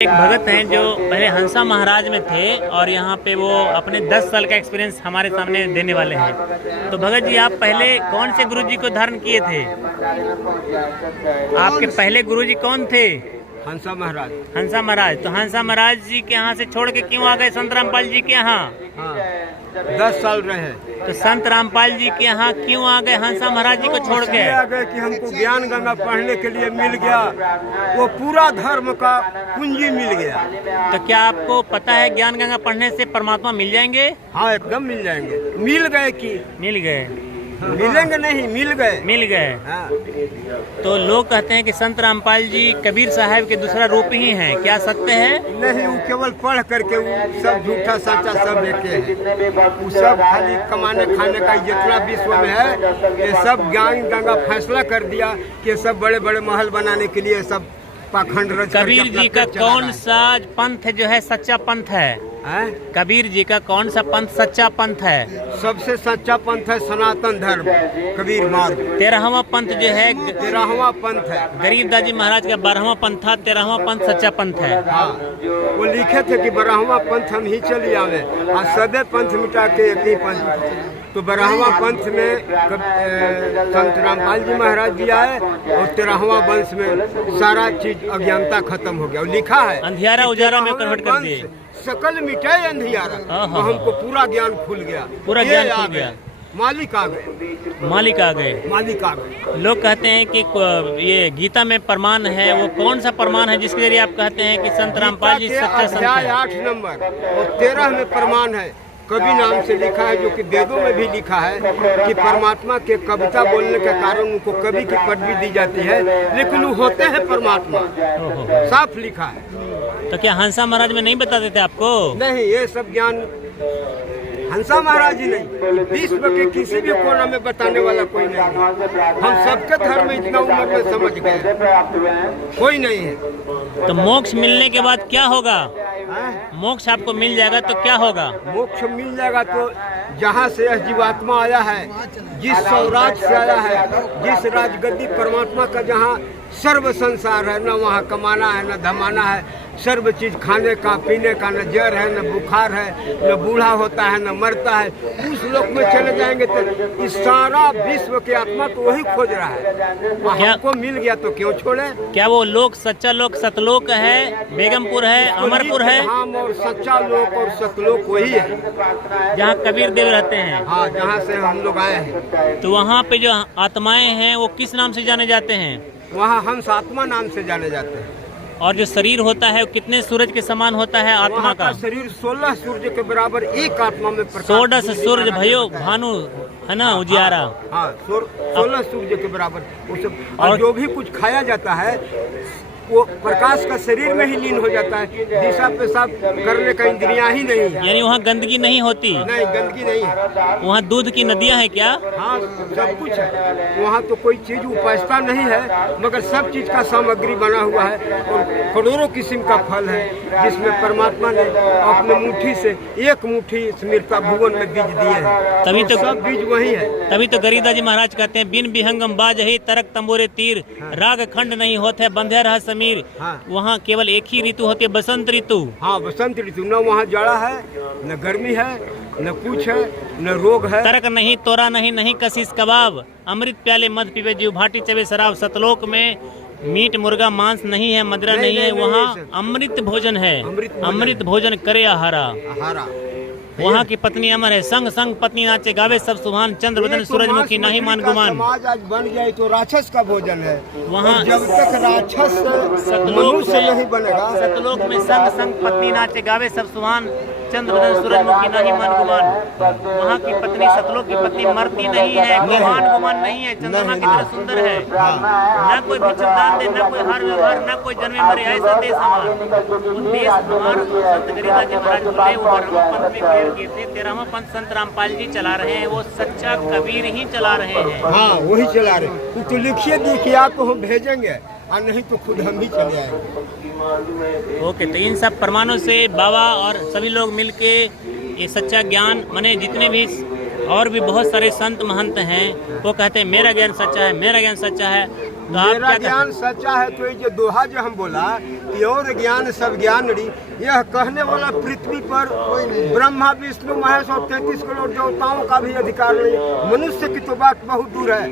एक भगत हैं जो पहले हंसा महाराज में थे और यहाँ पे वो अपने 10 साल का एक्सपीरियंस हमारे सामने देने वाले हैं। तो भगत जी, आप पहले कौन से गुरुजी को धारण किए थे? आपके पहले गुरुजी कौन थे? हंसा महाराज। हंसा महाराज। तो हंसा महाराज जी के यहाँ से छोड़ के क्यों आ गए संत रामपाल जी के यहाँ? हाँ, 10 साल रहे। तो संत रामपाल जी के यहाँ क्यों आ गए हंसा महाराज जी को छोड़ के? आ गए कि हमको ज्ञान गंगा पढ़ने के लिए मिल गया, वो पूरा धर्म का पूंजी मिल गया। तो क्या आपको पता है ज्ञान गंगा पढ़ने से परमात्मा मिल जाएंगे? हाँ, एकदम मिल जाएंगे। मिल गए कि मिल गए? मिलेंगे नहीं, मिल गए। मिल गए। हाँ। तो लोग कहते हैं कि संत रामपाल जी कबीर साहब के दूसरा रूप ही हैं, क्या सत्य है? नहीं, वो केवल पढ़ करके वो सब झूठा सच्चा सब लेके हैं। वो सब खाली कमाने खाने का जितना विश्व में है, ये सब ज्ञान गंगा फैसला कर दिया कि सब बड़े बड़े महल बनाने के लिए सब पाखंड रच करके कबीर जी का कौन सा पंथ जो है सच्चा पंथ है? कबीर जी का कौन सा पंथ सच्चा पंथ है? सबसे सच्चा पंथ है सनातन धर्म, कबीर मार्ग। 13वां पंथ जो है 13वां पंथ है। गरीबदास जी महाराज का 12वां पंथ था, 13वां पंथ सच्चा पंथ है। हाँ, वो लिखे थे कि 12वां पंथ हम ही चली आवे और सदे पंथ मिटा के एक ही पंथ। तो 12वां पंथ में संत रामपाल जी महाराज जी आए और 13वां वंश में सारा चीज अज्ञानता खत्म हो गया। और लिखा है अंधियारा उजारा में कन्वर्ट कर दिए, सकल मिटाए अंधियारा। तो हमको पूरा ज्ञान खुल गया, पूरा ज्ञान खुल गया। मालिक आ गए, मालिक आ गए, मालिक आ गए। लोग कहते हैं कि ये गीता में प्रमाण है, वो कौन सा प्रमाण है जिसके जरिए आप कहते हैं कि संत रामपाल जी सच्चा संत है? 8 नंबर और 13 में प्रमाण है, कवि नाम से लिखा है, जो कि वेदों में भी लिखा है कि परमात्मा के कविता बोलने के कारण उनको कवि की पदवी दी जाती है, लेकिन वो होते हैं परमात्मा, साफ लिखा है। तो क्या हंसा महाराज में नहीं बताते थे आपको? नहीं, ये सब ज्ञान हंसा महाराज ही नहीं, विश्व के किसी भी कोना में बताने वाला कोई नहीं है। हम सबके धर्म में इतना उम्र में समझ गए, कोई नहीं है। तो मोक्ष मिलने के बाद क्या होगा? मोक्ष आपको मिल जाएगा तो क्या होगा? मोक्ष मिल जाएगा तो जहाँ से यह जीवात्मा आया है, जिस स्वराज से आया है, जिस राजगद्दी परमात्मा का जहाँ सर्व संसार है, न वहाँ कमाना है न धमाना है, सर्व चीज खाने का पीने का, न जर है न बुखार है, न बूढ़ा होता है न मरता है, उस लोक में चले जाएंगे तो इस सारा विश्व की आत्मा तो वही खोज रहा है। हमको मिल गया तो क्यों छोड़े? क्या वो लोक सच्चा लोक सतलोक है, बेगमपुर है, अमरपुर है? हम और सच्चा लोक और सतलोक वही है जहाँ कबीर देव रहते हैं। हाँ, जहाँ से हम लोग आए हैं। तो वहाँ पे जो आत्माएं हैं वो किस नाम से जाने जाते हैं? वहाँ हंस आत्मा नाम से जाने जाते हैं। और जो शरीर होता है वो कितने सूरज के समान होता है आत्मा का? शरीर 16 सूर्य के बराबर एक आत्मा में प्रकाश। 16 सूर्य भयो भानु है ना, उजियारा। हाँ, 16 सूर्य के बराबर। और जो भी कुछ खाया जाता है वो प्रकाश का शरीर में ही लीन हो जाता है। दिशा पेशाब करने का इंद्रियां ही नहीं है। यानी वहाँ गंदगी नहीं होती? नहीं, गंदगी नहीं है। वहाँ दूध की नदियाँ हैं क्या? हाँ, सब कुछ है वहाँ। तो कोई चीज उपजता नहीं है, मगर सब चीज का सामग्री बना हुआ है और करोड़ों किस्म का फल है, जिसमें परमात्मा ने अपने मुट्ठी से एक मुट्ठी स्मृता भुवन में बीज दिए हैं। तभी तो सब बीज वही है। तभी तो गरीबदास जी महाराज कहते हैं, बिन विहंगम बाज ही तरक तंबोरे तीर, राग खंड नहीं होते बंध्या रहा समीर। हाँ। वहाँ केवल एक ही ऋतु होती है, बसंत ऋतु। हाँ, बसंत ऋतु। न वहाँ जाड़ा है, न गर्मी है, न कुछ है, न रोग है। तरक नहीं, तोरा नहीं, नहीं कशिश कबाब, अमृत प्याले मद पीवे जीव भाटी चबे शराब। सतलोक में मीट मुर्गा मांस नहीं है, मदिरा नहीं है, वहाँ अमृत भोजन है। अमृत भोजन करे आहारा। वहाँ की पत्नी अमर है, संग संग पत्नी नाचे गावे सब सुभान, चंद्र बदन सूरजमुखी नहीं मान गुमान। समाज आज बन गया तो राक्षस का भोजन है। वहाँ जब तक राक्षस मनुष्य नहीं बनेगा। सतलोक में संग संग पत्नी नाचे गावे सब सुभान, चंद्र बदन सूरजमुखी नहीं मान गुमान। वहाँ की पत्नी सतलोक की पत्नी मरती नहीं है, गुमान नहीं है, चंद्रमा की तरह सुंदर है। न कोई भिक्षुदान दे, न कोई हार व्यवहार, न कोई जन्मे मरे, ऐसा देश हमारा। वो देश हमारा संत गरीबदास जी महाराज बोले, वो पंथ में थे। 13वां पंथ संत रामपाल जी चला रहे हैं, वो सच्चा कबीर ही चला रहे हैं। हाँ, वही चला रहे। तो लिखिए देखिए, आपको हम भेजेंगे और नहीं तो खुद हम भी चले आएंगे। ओके, तो इन सब प्रमाणों से बाबा और सभी लोग मिलके ये सच्चा ज्ञान, माने जितने भी और भी बहुत सारे संत महंत हैं वो कहते हैं मेरा ज्ञान सच्चा है, मेरा ज्ञान सच्चा है। तो आप मेरा क्या ज्ञान सच्चा है तो ये जो दोहा जो हम बोला कि और ज्ञान सब ज्ञान री, यह कहने वाला पृथ्वी पर ब्रह्मा विष्णु महेश और 33 करोड़ देवताओं का भी अधिकार नहीं। मनुष्य की तो बात बहुत दूर है।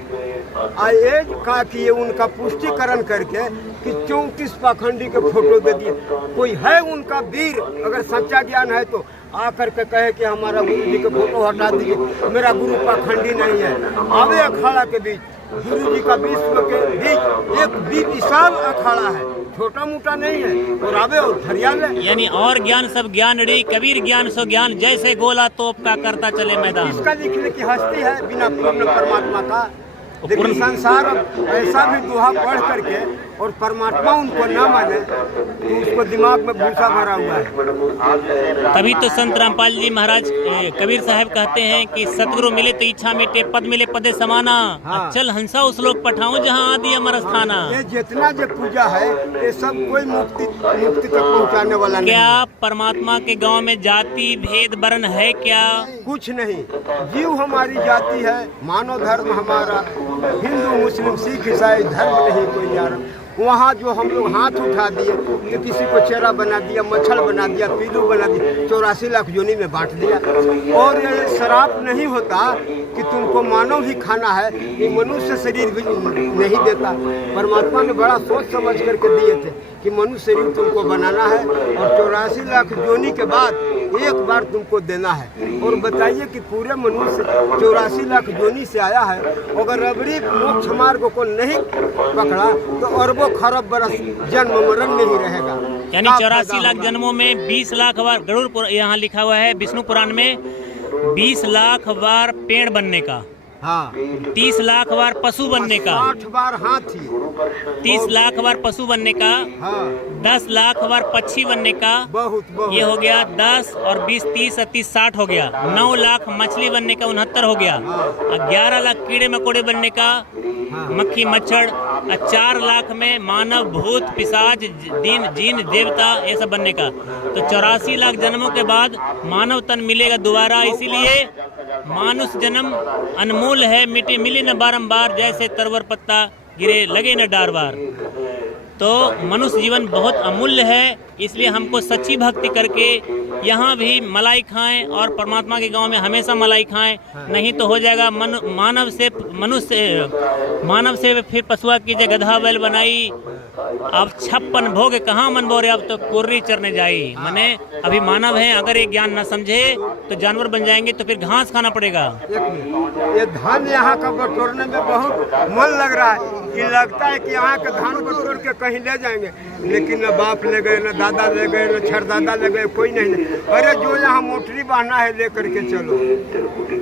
आए कहा कि ये उनका पुष्टिकरण करके कि 34 पाखंडी के फोटो दे दिए। कोई है उनका वीर, अगर सच्चा ज्ञान है तो आकर के कहे कि हमारा गुरु जी के फोटो हटा दीजिए, मेरा गुरु पाखंडी नहीं है। आवे अखाड़ा के बीच, गुरु जी का विश्व के बीच एक विशाल अखाड़ा है, छोटा मोटा नहीं है, और आवे और फरियाद है। यानी और ज्ञान सब ज्ञान री, कबीर ज्ञान सो ज्ञान, जैसे गोला तोप का करता चले मैदान। इसका लिखने की हस्ती है बिना पूर्ण परमात्मा का। लेकिन संसार अब ऐसा भी दोहा पढ़ करके और परमात्मा उनको न माने तो उसको दिमाग में भूसा भरा हुआ है। तभी तो संत रामपाल जी महाराज कबीर साहब कहते हैं कि सतगुरु मिले तो इच्छा मिटे, पद मिले पदे समाना। हाँ। चल हंसा उस लोक पठाऊं जहाँ आदि अमर स्थाना। ये जितना जो पूजा है ये सब कोई मुक्ति तक पहुंचाने वाला नहीं क्या है। परमात्मा के गांव में जाति भेद वर्ण है क्या? कुछ नहीं। जीव हमारी जाति है, मानव धर्म हमारा, हिंदू मुस्लिम सिख ईसाई धर्म नहीं कोई यार। वहाँ जो हम लोग हाथ उठा दिए तो किसी को चेहरा बना दिया, मच्छर बना दिया, पीलू बना दिया, 84 लाख योनि में बांट दिया। और ये शराप नहीं होता कि तुमको मानव ही खाना है, ये मनुष्य शरीर भी नहीं देता। परमात्मा ने बड़ा सोच समझ करके दिए थे कि मनुष्य शरीर तुमको बनाना है और 84 लाख योनि के बाद एक बार तुमको देना है। और बताइए कि पूरे मनुष्य 84 लाख योनि से आया है, अगर रबड़ी मोक्ष मार्ग को नहीं पकड़ा तो अरबों खरब बरस जन्म मरण में ही रहेगा। यानी 84 लाख जन्मों में 20 लाख बार, गरुड़ यहाँ लिखा हुआ है विष्णु पुराण में, 20 लाख बार पेड़ बनने का, हाँ, 30 लाख बार पशु बनने का, 60 बार हाथी, 30 लाख बार पशु बनने का, हाँ, 10 लाख बार पक्षी बनने का, बहुत बहुत। ये हो गया 10 और 20 30 और 30 60 हो गया, 9 लाख मछली बनने का 69 हो गया, और 11 लाख कीड़े मकोड़े बनने का, मक्खी मच्छर, और 4 लाख में मानव भूत पिशाच जीन देवता ये सब बनने का। तो 84 लाख जन्मों के बाद मानव तन मिलेगा दोबारा। इसीलिए मानुष जन्म अनमोल है, मिटे मिले न बारंबार, जैसे तरवर पत्ता गिरे लगे न डार बार। तो मनुष्य जीवन बहुत अमूल्य है, इसलिए हमको सच्ची भक्ति करके यहाँ भी मलाई खाएं और परमात्मा के गांव में हमेशा मलाई खाएं, नहीं तो हो जाएगा मानव से फिर पशुआ की जगह गधा बैल बनाई। अब 56 भोग कहाँ मन बोरे, अब तो कुर्री चरने जाई। माने अभी मानव है, अगर ये ज्ञान न समझे तो जानवर बन जाएंगे, तो फिर घास खाना पड़ेगा। ये धान यहाँ का बटोरने में बहुत मन लग रहा है कि लगता है कि यहाँ का धान बटोर के कहीं ले जाएंगे, लेकिन न बाप ले गए, न दादा ले गए, न छरदादा ले गए, कोई नहीं। अरे जो यहाँ मोटरी बांधना है ले करके चलो।